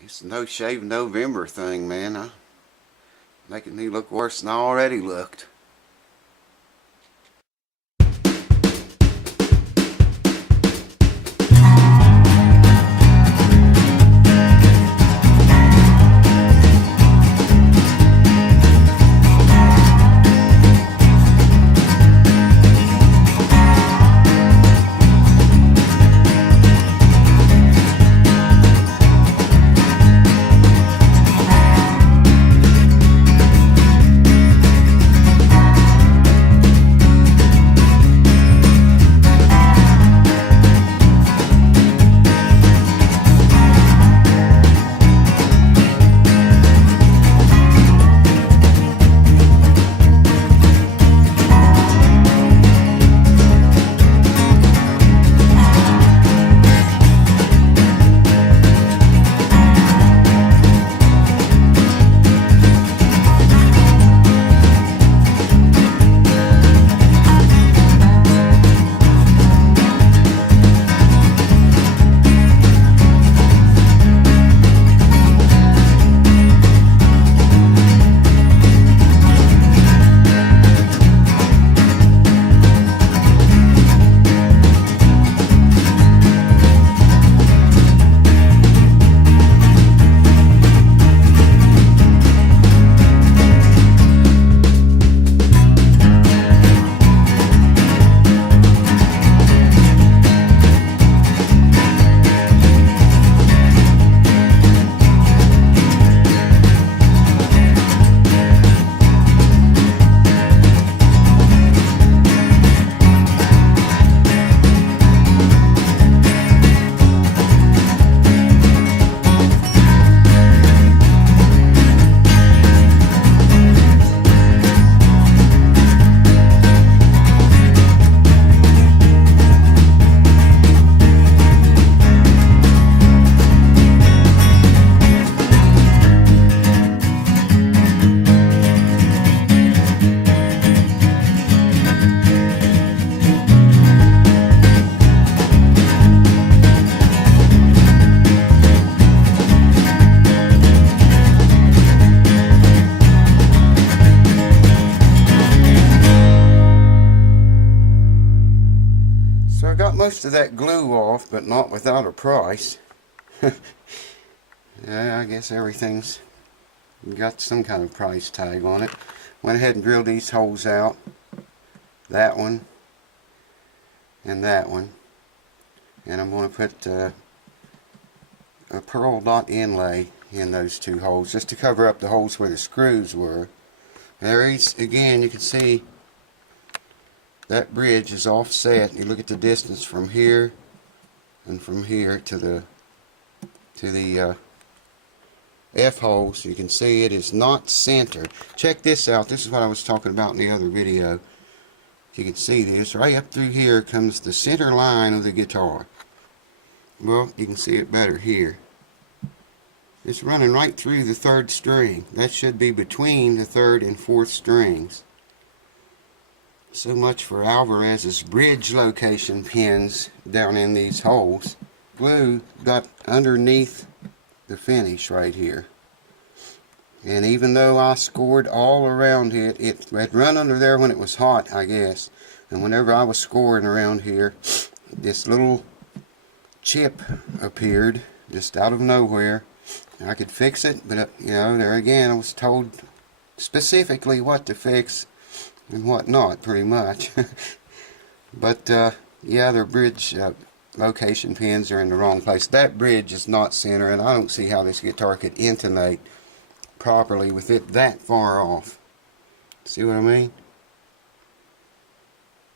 It's a no shave November thing, man. Making me look worse than I already looked. So I got most of that glue off, but not without a price. Yeah, I guess everything's got some kind of price tag on it. Went ahead and drilled these holes out. That one and that one. And I'm going to put a pearl dot inlay in those two holes just to cover up the holes where the screws were. There is, again, you can see that bridge is offset. You look at the distance from here and from here to the F holes. You can see it is not centered. Check this out. This is what I was talking about in the other video. You can see this. Right up through here comes the center line of the guitar. Well, you can see it better here. It's running right through the third string. That should be between the third and fourth strings. So much for Alvarez's bridge location pins down in these holes. Glue got underneath the finish right here. And even though I scored all around it, it had run under there when it was hot, I guess. And whenever I was scoring around here, this little chip appeared just out of nowhere. I could fix it, but you know, there again I was told specifically what to fix and what not, pretty much. But yeah, their bridge location pins are in the wrong place. That bridge is not center, and I don't see how this guitar could intonate properly with it that far off. See what I mean?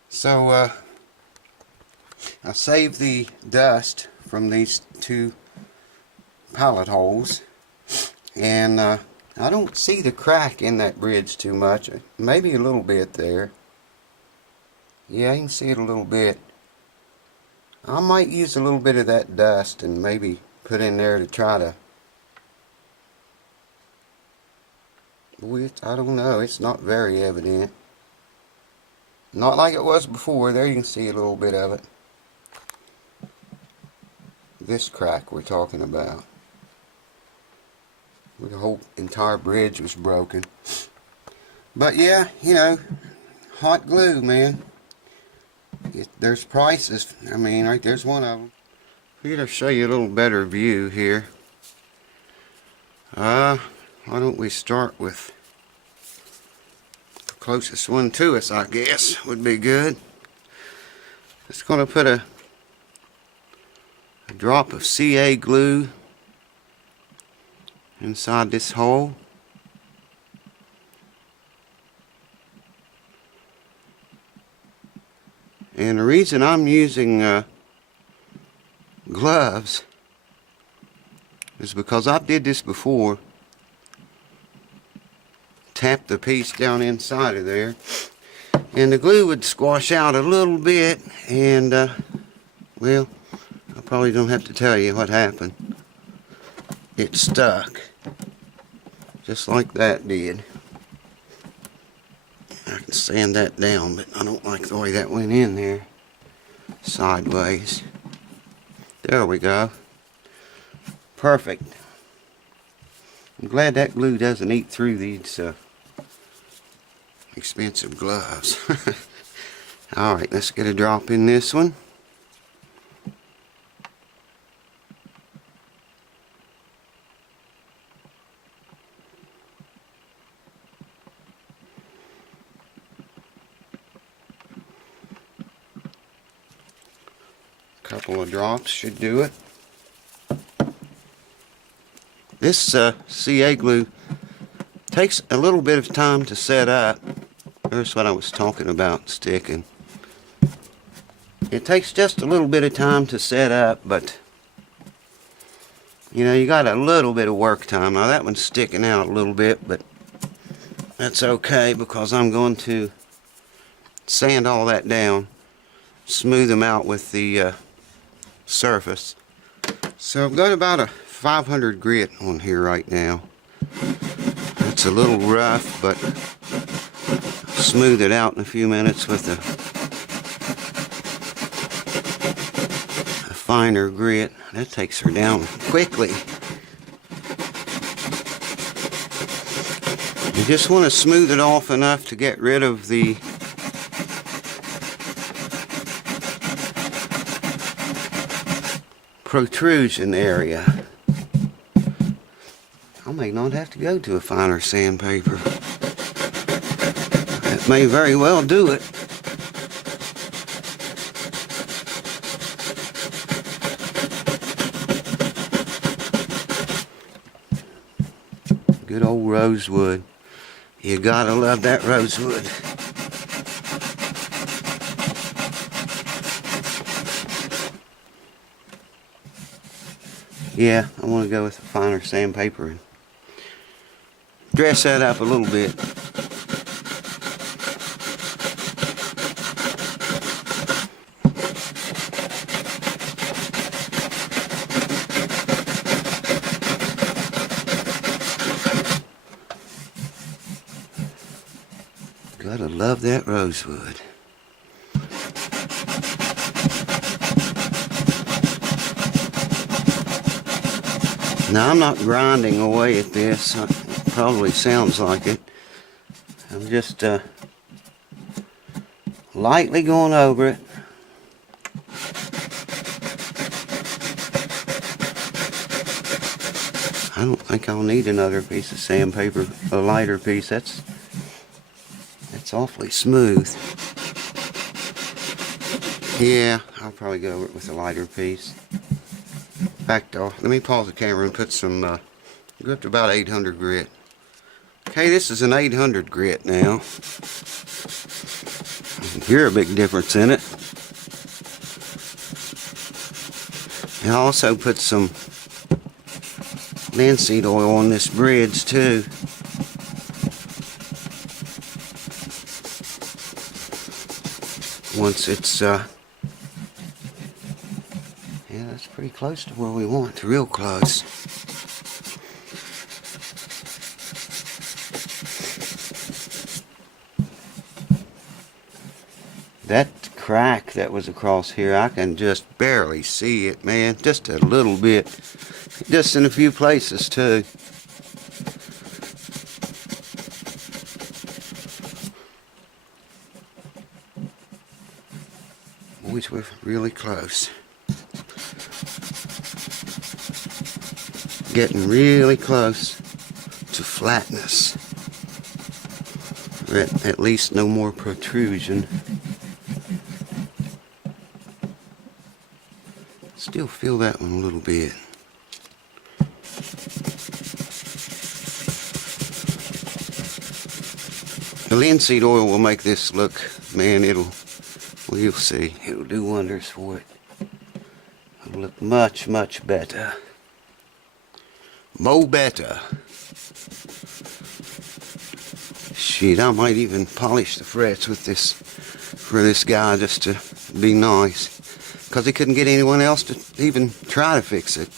So I saved the dust from these two pilot holes, and I don't see the crack in that bridge too much. Maybe a little bit there. Yeah, you can see it a little bit. I might use a little bit of that dust and maybe put in there to try to... I don't know, it's not very evident. Not like it was before. There you can see a little bit of it. This crack we're talking about. The whole entire bridge was broken. But yeah, you know, hot glue, man. There's prices. I mean, right there's one of them. I'm gonna show you a little better view here. Why don't we start with the closest one to us, I guess, would be good. Just gonna put a drop of CA glue inside this hole. And the reason I'm using gloves is because I did this before. Tap the piece down inside of there, and the glue would squash out a little bit, and well, I probably don't have to tell you what happened. It stuck, just like that did. I can sand that down, but I don't like the way that went in there, sideways. There we go. Perfect. I'm glad that glue doesn't eat through these expensive gloves. Alright, let's get a drop in this one. Couple of drops should do it. This CA glue takes a little bit of time to set up. There's what I was talking about sticking. It takes just a little bit of time to set up, but you know, you got a little bit of work time. Now that one's sticking out a little bit, but that's okay because I'm going to sand all that down, smooth them out with the surface. So I've got about a 500 grit on here right now. It's a little rough, but I'll smooth it out in a few minutes with a finer grit. That takes her down quickly. You just want to smooth it off enough to get rid of the protrusion area. I may not have to go to a finer sandpaper. That may very well do it. Good old rosewood. You gotta love that rosewood. Yeah, I want to go with a finer sandpaper and dress that up a little bit. Gotta love that rosewood. Now I'm not grinding away at this. It probably sounds like it. I'm just lightly going over it. I don't think I'll need another piece of sandpaper, a lighter piece. That's awfully smooth. Yeah, I'll probably go over it with a lighter piece. In fact, let me pause the camera and put some, go up to about 800 grit. Okay, this is an 800 grit now. Hear a big difference in it. And I also put some linseed oil on this bridge too. Once it's yeah, that's pretty close to where we want, real close. That crack that was across here, I can just barely see it, man, just a little bit, just in a few places too. really close. Getting really close to flatness. At least no more protrusion. Still feel that one a little bit. The linseed oil will make this look, man, well, you'll see, it'll do wonders for it. It'll look much, much better. Mo better. Shit, I might even polish the frets with this, for this guy, just to be nice. Because he couldn't get anyone else to even try to fix it.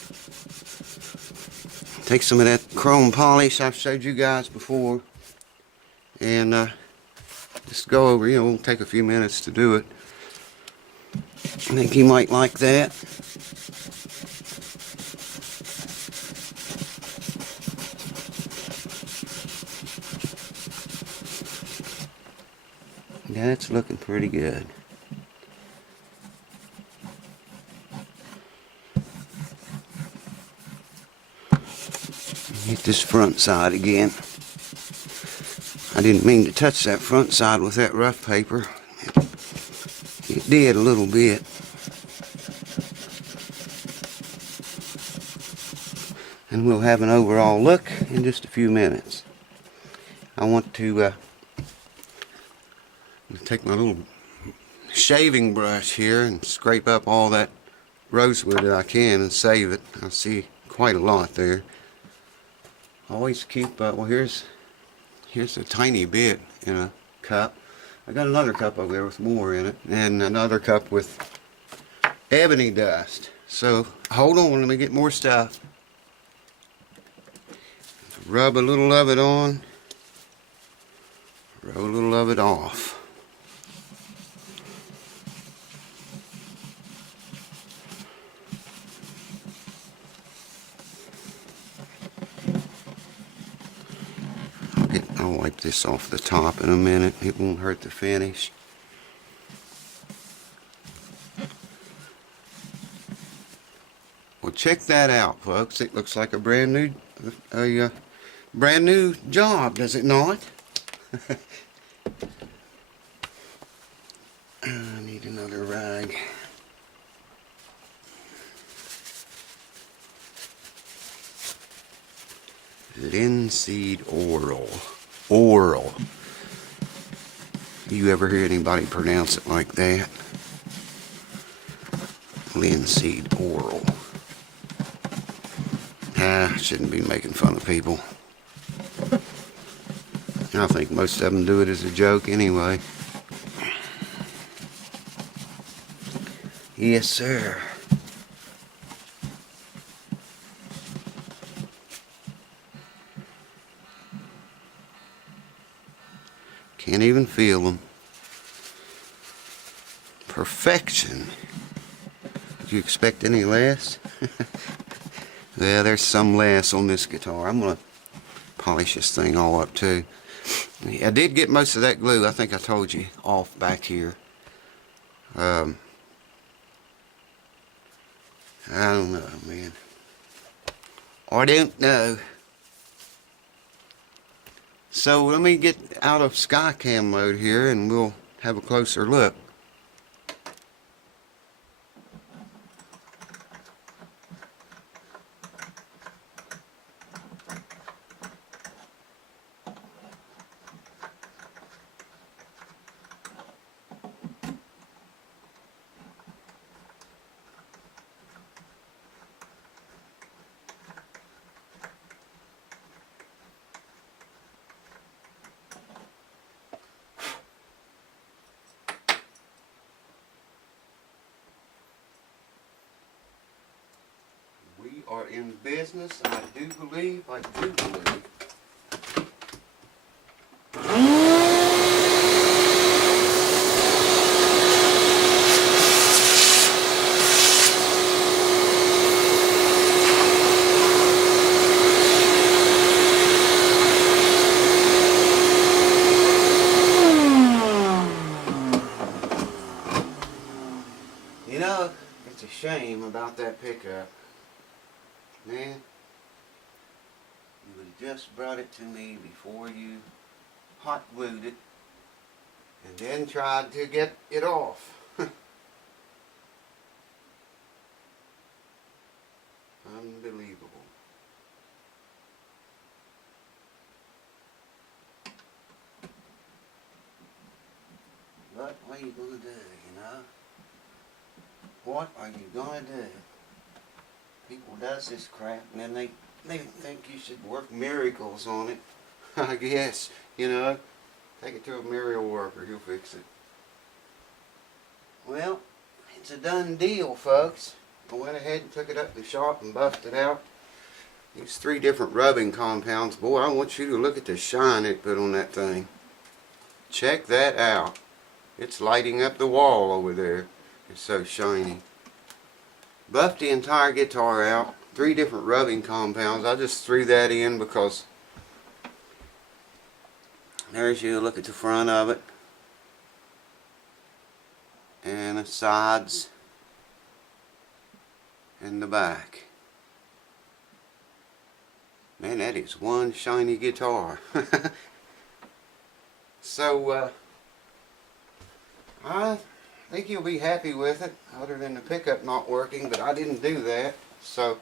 Take some of that chrome polish I've showed you guys before. And just go over, it'll take a few minutes to do it. I think you might like that. That's looking pretty good. Hit this front side again. I didn't mean to touch that front side with that rough paper. It did a little bit. And we'll have an overall look in just a few minutes. I want to take my little shaving brush here and scrape up all that rosewood that I can and save it. I see quite a lot there. Always keep, well, here's a tiny bit in a cup. I got another cup over there with more in it, and another cup with ebony dust. So hold on, let me get more stuff. Rub a little of it on, rub a little of it off. I'll wipe this off the top in a minute. It won't hurt the finish. Well, check that out, folks. It looks like a brand new job, does it not? I need another rag. Linseed oil. Oral. You ever hear anybody pronounce it like that? Linseed oil. I shouldn't be making fun of people. I think most of them do it as a joke anyway. Yes, sir. Can't even feel them. Perfection. Did you expect any less? Yeah, there's some less on this guitar. I'm going to polish this thing all up too. I did get most of that glue, I think I told you, off back here. I don't know, man. I don't know. So let me get out of Skycam mode here and we'll have a closer look. We are in business, I do believe. You know, Man, you would have just brought it to me before you hot glued it and then tried to get it off. Unbelievable. But what are you going to do, you know? What are you going to do? People does this crap and then they think you should work miracles on it. I guess, you know. Take it to a miracle worker, he'll fix it. Well, it's a done deal, folks. I went ahead and took it up to the shop and buffed it out. These 3 different rubbing compounds. Boy, I want you to look at the shine it put on that thing. Check that out. It's lighting up the wall over there. It's so shiny. Buffed the entire guitar out. 3 different rubbing compounds. I just threw that in because there's you look at the front of it. And the sides. And the back. Man, that is one shiny guitar. So, I think you'll be happy with it, other than the pickup not working, but I didn't do that. So,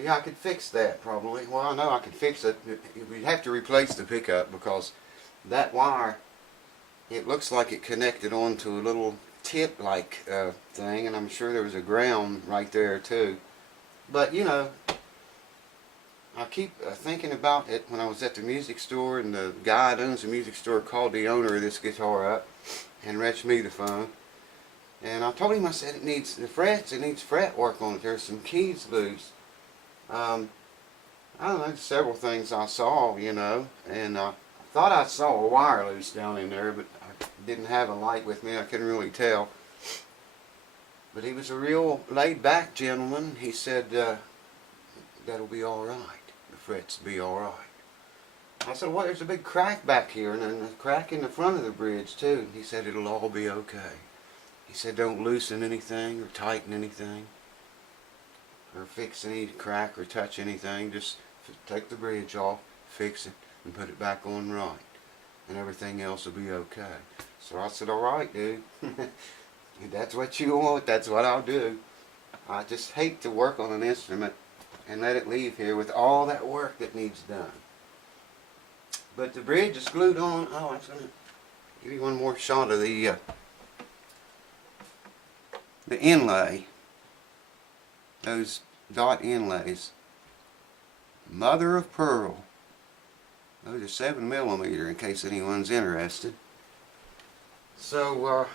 yeah, I could fix that probably. Well, I know I could fix it. We'd have to replace the pickup because that wire, it looks like it connected onto a little tip-like thing, and I'm sure there was a ground right there too. But, you know, I keep thinking about it when I was at the music store, and the guy that owns the music store called the owner of this guitar up and reached me the phone. And I told him, I said, it needs the frets, it needs fret work on it. There's some keys loose. I don't know, several things I saw, you know, and I thought I saw a wire loose down in there, but I didn't have a light with me. I couldn't really tell. But he was a real laid-back gentleman. He said, that'll be all right. The frets will be all right. I said, well, there's a big crack back here, and then a crack in the front of the bridge, too. He said, it'll all be okay. He said, don't loosen anything or tighten anything or fix any crack or touch anything. Just take the bridge off, fix it, and put it back on right. And everything else will be okay. So I said, all right, dude. If that's what you want, that's what I'll do. I just hate to work on an instrument and let it leave here with all that work that needs done. But the bridge is glued on. Oh, I'm going to give you one more shot of the inlay. Those dot inlays. Mother of pearl. Those are 7mm in case anyone's interested. So,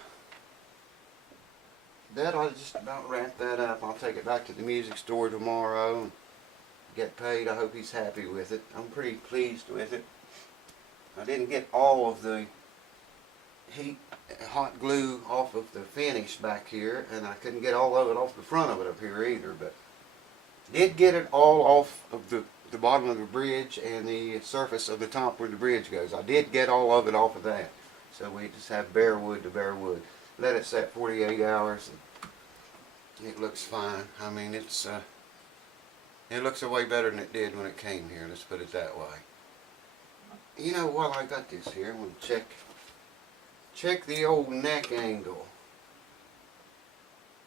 that'll just about wrap that up. I'll take it back to the music store tomorrow and get paid. I hope he's happy with it. I'm pretty pleased with it. I didn't get all of the hot glue off of the finish back here, and I couldn't get all of it off the front of it up here either, but did get it all off of the bottom of the bridge and the surface of the top where the bridge goes. I did get all of it off of that. So we just have bare wood to bare wood. Let it set 48 hours and it looks fine. I mean, it looks way better than it did when it came here, let's put it that way. You know, while I got this here, I'm going to check the old neck angle.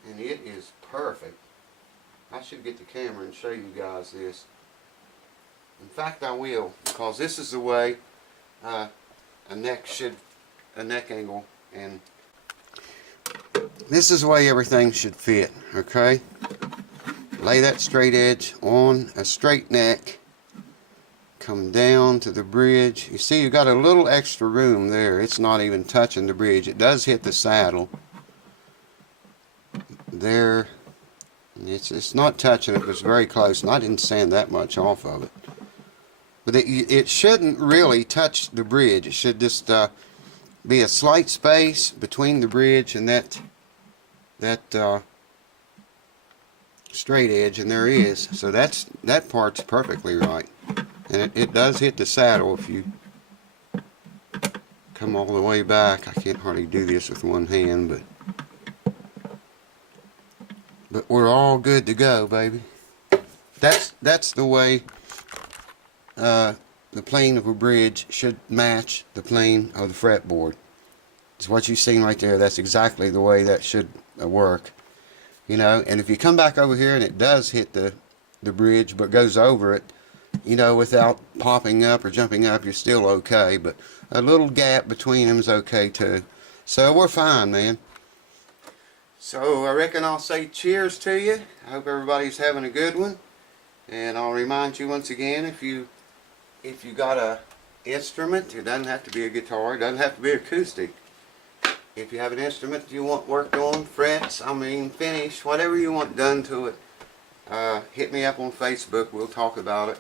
And it is perfect. I should get the camera and show you guys this. In fact, I will, because this is the way a neck angle, and this is the way everything should fit. Okay, lay that straight edge on a straight neck. Come down to the bridge. You see, you got a little extra room there. It's not even touching the bridge. It does hit the saddle. There, it's not touching it, but it's very close, and I didn't sand that much off of it. But it shouldn't really touch the bridge. It should just be a slight space between the bridge and that straight edge, and there is. So that part's perfectly right. And it does hit the saddle if you come all the way back. I can't hardly do this with one hand, but we're all good to go, baby. That's the way the plane of a bridge should match the plane of the fretboard. It's what you've seen right there. That's exactly the way that should work. You know, and if you come back over here and it does hit the bridge but goes over it, you know, without popping up or jumping up, you're still okay. But a little gap between them is okay too. So we're fine, man. So I reckon I'll say cheers to you. I hope everybody's having a good one. And I'll remind you once again, if you got a instrument, it doesn't have to be a guitar, it doesn't have to be acoustic. If you have an instrument you want worked on, frets, finish, whatever you want done to it, hit me up on Facebook. We'll talk about it.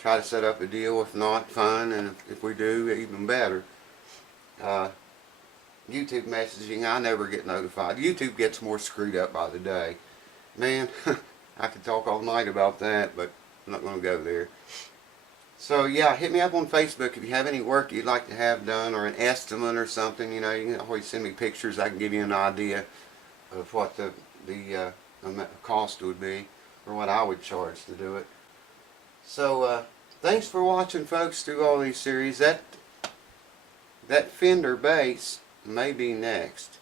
Try to set up a deal. If not, fine. And if we do, even better. YouTube messaging, I never get notified. YouTube gets more screwed up by the day. Man, I could talk all night about that, but I'm not going to go there. So yeah, hit me up on Facebook if you have any work you'd like to have done, or an estimate or something. You know, you can always send me pictures. I can give you an idea of what the cost would be, or what I would charge to do it. So thanks for watching, folks, through all these series. That Fender bass may be next.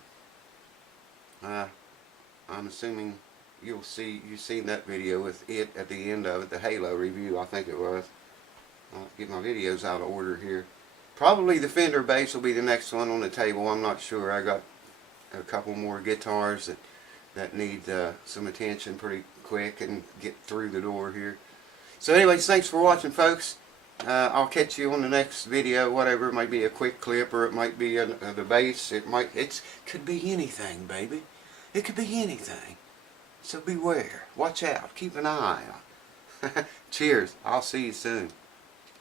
I'm assuming you've seen that video with it at the end of it, the Halo review, I think it was. I'll get my videos out of order here. Probably the Fender bass will be the next one on the table. I'm not sure. I got a couple more guitars that need some attention pretty quick and get through the door here. So anyways, thanks for watching, folks. I'll catch you on the next video. Whatever, it might be a quick clip, or it might be the bass. It could be anything, baby. It could be anything. So beware. Watch out. Keep an eye out. Cheers. I'll see you soon.